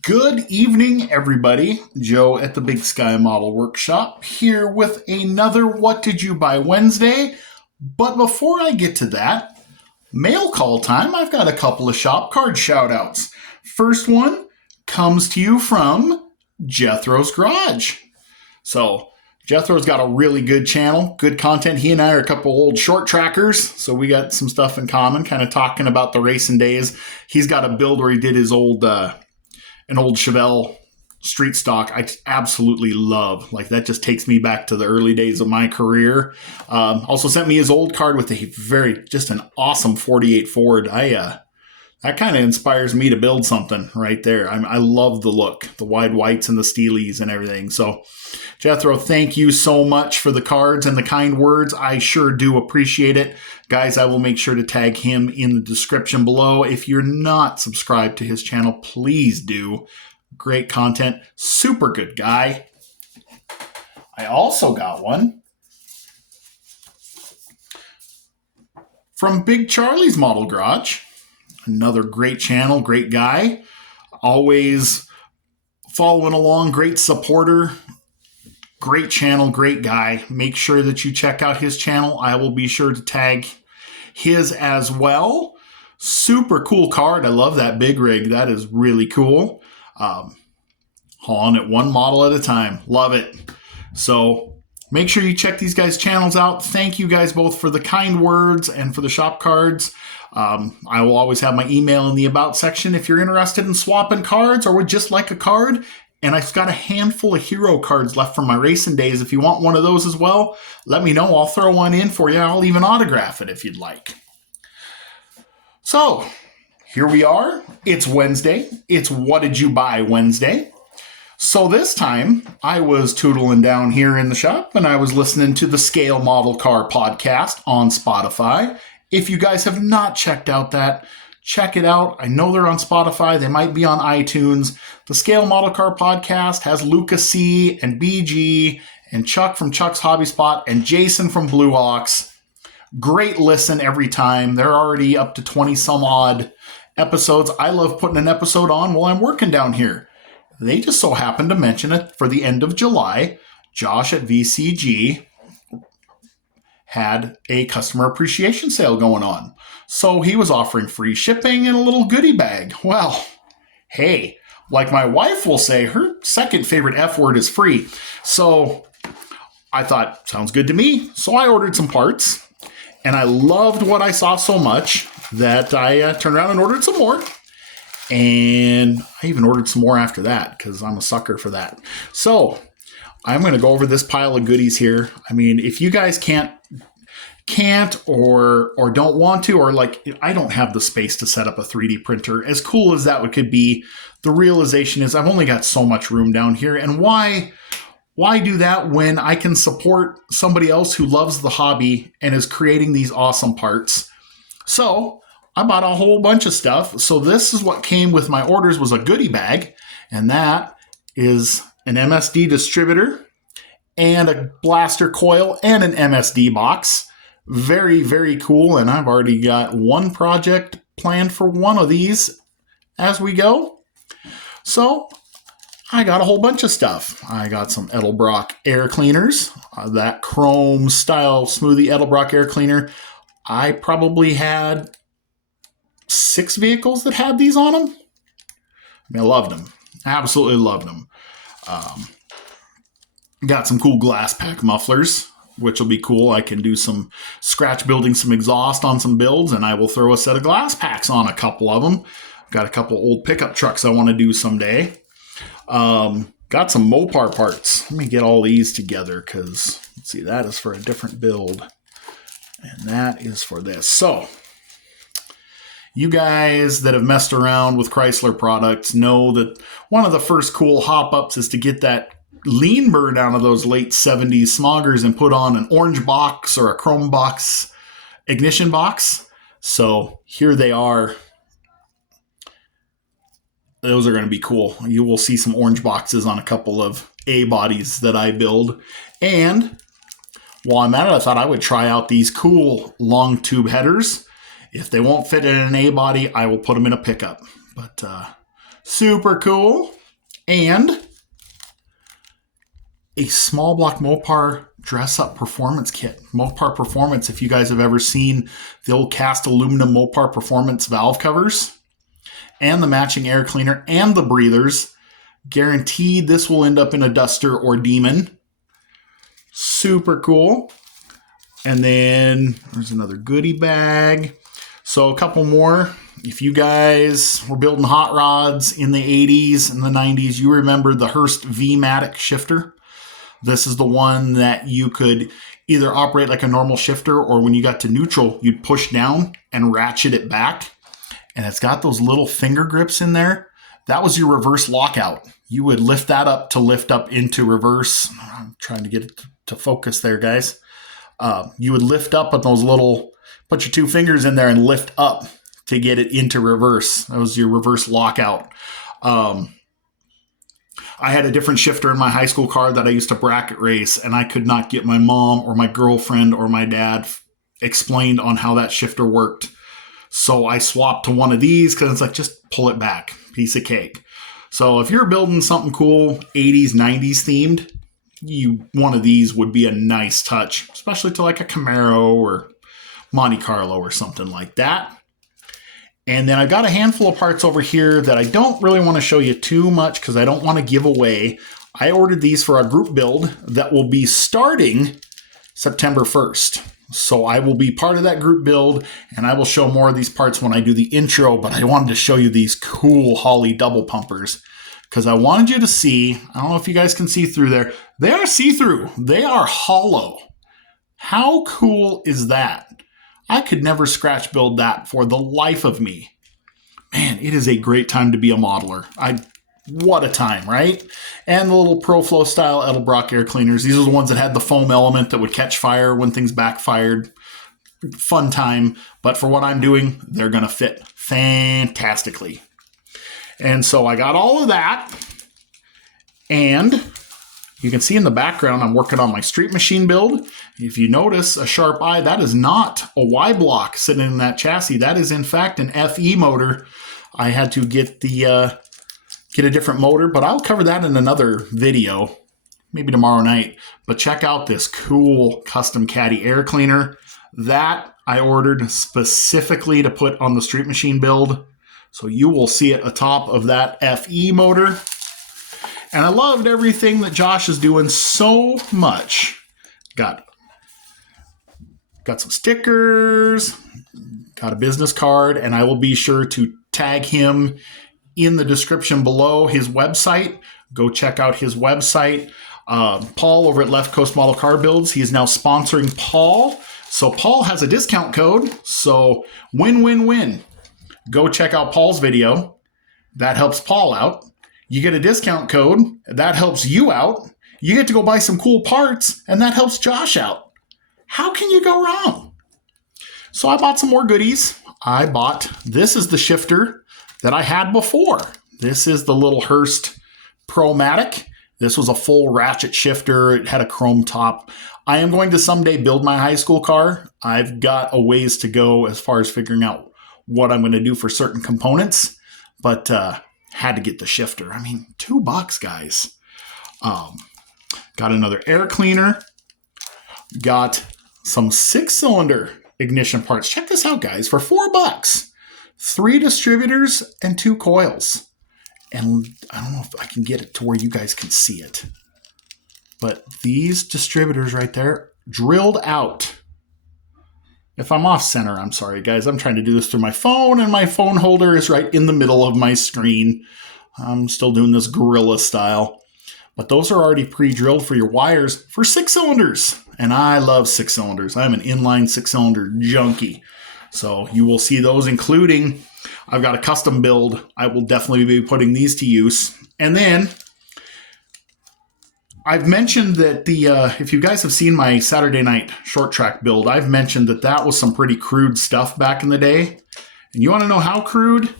Good evening, everybody. Joe at the Big Sky Model Workshop here with another What Did You Buy Wednesday. But before I get to that, mail call time. I've got a couple of shop card shoutouts. First one comes to you from Jethro's Garage. So Jethro's got a really good channel, good content. He and I are a couple old short trackers, so we got some stuff in common, kind of talking about the racing days. He's got a build where he did his an old Chevelle street stock I absolutely love. Like, that just takes me back to the early days of my career. Also sent me his old card with just an awesome 48 Ford. That kind of inspires me to build something right there. I love the look, the wide whites and the steelies and everything. So Jethro, thank you so much for the cards and the kind words. I sure do appreciate it. Guys, I will make sure to tag him in the description below. If you're not subscribed to his channel, please do. Great content. Super good guy. I also got one from Big Charlie's Model Garage. Another great channel, great guy. Always following along, great supporter. Great channel, great guy. Make sure that you check out his channel. I will be sure to tag his as well. Super cool card. I love that big rig. That is really cool. Hauling it one model at a time. Love it. So make sure you check these guys' channels out. Thank you guys both for the kind words and for the shop cards. I will always have my email in the About section if you're interested in swapping cards or would just like a card. And I've got a handful of hero cards left from my racing days. If you want one of those as well, let me know. I'll throw one in for you. I'll even autograph it if you'd like. So here we are. It's Wednesday. It's What Did You Buy Wednesday. So this time I was tootling down here in the shop and I was listening to the Scale Model Car podcast on Spotify. If you guys have not checked out that, check it out. I know they're on Spotify. They might be on iTunes. The Scale Model Car podcast has Lucas C. and BG and Chuck from Chuck's Hobby Spot and Jason from Blue Ox. Great listen every time. They're already up to 20 some odd episodes. I love putting an episode on while I'm working down here. They just so happened to mention it for the end of July. Josh at VCG had a customer appreciation sale going on. So he was offering free shipping and a little goodie bag. Well, hey, like my wife will say, her second favorite F word is free. So I thought, sounds good to me. So I ordered some parts and I loved what I saw so much that I turned around and ordered some more. And I even ordered some more after that because I'm a sucker for that. So I'm going to go over this pile of goodies here. I mean, if you guys can't or don't want to, or like, I don't have the space to set up a 3D printer, as cool as that could be, the realization is I've only got so much room down here. And why do that when I can support somebody else who loves the hobby and is creating these awesome parts? So I bought a whole bunch of stuff. So this is what came with my orders, was a goodie bag. And that is an MSD distributor and a blaster coil and an MSD box. Very, very cool. And I've already got one project planned for one of these as we go. So I got a whole bunch of stuff. I got some Edelbrock air cleaners, that chrome style smoothie Edelbrock air cleaner. I probably had 6 vehicles that had these on them. I mean, I loved them. Absolutely loved them. Got some cool glass pack mufflers, which will be cool. I can do some scratch building, some exhaust on some builds, and I will throw a set of glass packs on a couple of them. Got a couple old pickup trucks I want to do someday. Got some Mopar parts. Let me get all these together because, let's see, that is for a different build. And that is for this. So, you guys that have messed around with Chrysler products know that one of the first cool hop-ups is to get that lean burn out of those late 70s smoggers and put on an orange box or a chrome box ignition box. So here they are. Those are going to be cool. You will see some orange boxes on a couple of A bodies that I build. And while I'm at it, I thought I would try out these cool long tube headers. If they won't fit in an A body, I will put them in a pickup. But Super cool. And a small block Mopar dress-up performance kit. Mopar Performance, if you guys have ever seen the old cast aluminum Mopar Performance valve covers and the matching air cleaner and the breathers, guaranteed this will end up in a Duster or Demon. Super cool. And then there's another goodie bag. So a couple more. If you guys were building hot rods in the 80s and the 90s, you remember the Hurst V-Matic shifter. This is the one that you could either operate like a normal shifter, or when you got to neutral, you'd push down and ratchet it back. And it's got those little finger grips in there. That was your reverse lockout. You would lift that up to lift up into reverse. I'm trying to get it to focus there, guys. You would lift up with those little, put your two fingers in there and lift up to get it into reverse. That was your reverse lockout. I had a different shifter in my high school car that I used to bracket race, and I could not get my mom or my girlfriend or my dad explained on how that shifter worked. So I swapped to one of these because it's like, just pull it back, piece of cake. So if you're building something cool, 80s, 90s themed, one of these would be a nice touch, especially to like a Camaro or Monte Carlo or something like that. And then I've got a handful of parts over here that I don't really want to show you too much because I don't want to give away. I ordered these for a group build that will be starting September 1st. So I will be part of that group build, and I will show more of these parts when I do the intro, but I wanted to show you these cool Holley double pumpers because I wanted you to see, I don't know if you guys can see through there, they are see-through. They are hollow. How cool is that? I could never scratch build that for the life of me. Man, it is a great time to be a modeler. What a time, right? And the little ProFlow style Edelbrock air cleaners. These are the ones that had the foam element that would catch fire when things backfired. Fun time. But for what I'm doing, they're going to fit fantastically. And so I got all of that. And you can see in the background, I'm working on my street machine build. If you notice a sharp eye, that is not a Y block sitting in that chassis. That is, in fact, an FE motor. I had to get a different motor, but I'll cover that in another video, maybe tomorrow night. But check out this cool custom caddy air cleaner. That I ordered specifically to put on the street machine build. So you will see it atop of that FE motor. And I loved everything that Josh is doing so much. Got some stickers, got a business card, and I will be sure to tag him in the description below, his website. Go check out his website. Paul over at Left Coast Model Car Builds, he is now sponsoring Paul. So Paul has a discount code. So win-win-win. Go check out Paul's video. That helps Paul out. You get a discount code. That helps you out. You get to go buy some cool parts, and that helps Josh out. How can you go wrong? So I bought some more goodies. This is the shifter that I had before. This is the little Hurst Pro-Matic. This was a full ratchet shifter. It had a chrome top. I am going to someday build my high school car. I've got a ways to go as far as figuring out what I'm going to do for certain components, but had to get the shifter. I mean, $2, guys. Got another air cleaner. Got some 6-cylinder ignition parts. Check this out, guys. For $4, 3 distributors and 2 coils. And I don't know if I can get it to where you guys can see it, but these distributors right there drilled out. If I'm off center, I'm sorry, guys. I'm trying to do this through my phone, and my phone holder is right in the middle of my screen. I'm still doing this guerrilla style. But those are already pre-drilled for your wires for 6 cylinders. And I love 6 cylinders. I'm an inline 6-cylinder junkie. So you will see those, including, I've got a custom build. I will definitely be putting these to use. And then I've mentioned that if you guys have seen my Saturday night short track build, I've mentioned that was some pretty crude stuff back in the day. And you want to know how crude?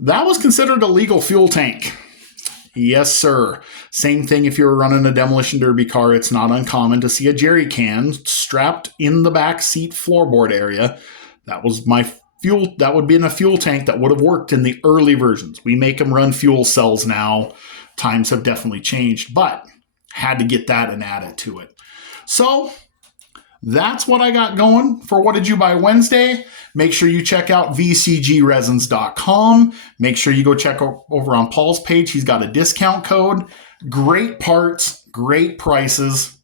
That was considered a legal fuel tank. Yes, sir. Same thing if you were running a demolition derby car. It's not uncommon to see a jerry can strapped in the back seat floorboard area. That was my fuel, that would be in a fuel tank that would have worked in the early versions. We make them run fuel cells now. Times have definitely changed, but had to get that and add it to it. So that's what I got going for What Did You Buy Wednesday. Make sure you check out VCGResins.com. Make sure you go check over on Paul's page. He's got a discount code. Great parts, great prices,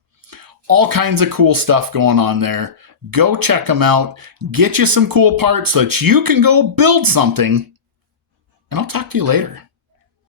all kinds of cool stuff going on there. Go check them out. Get you some cool parts so that you can go build something. And I'll talk to you later.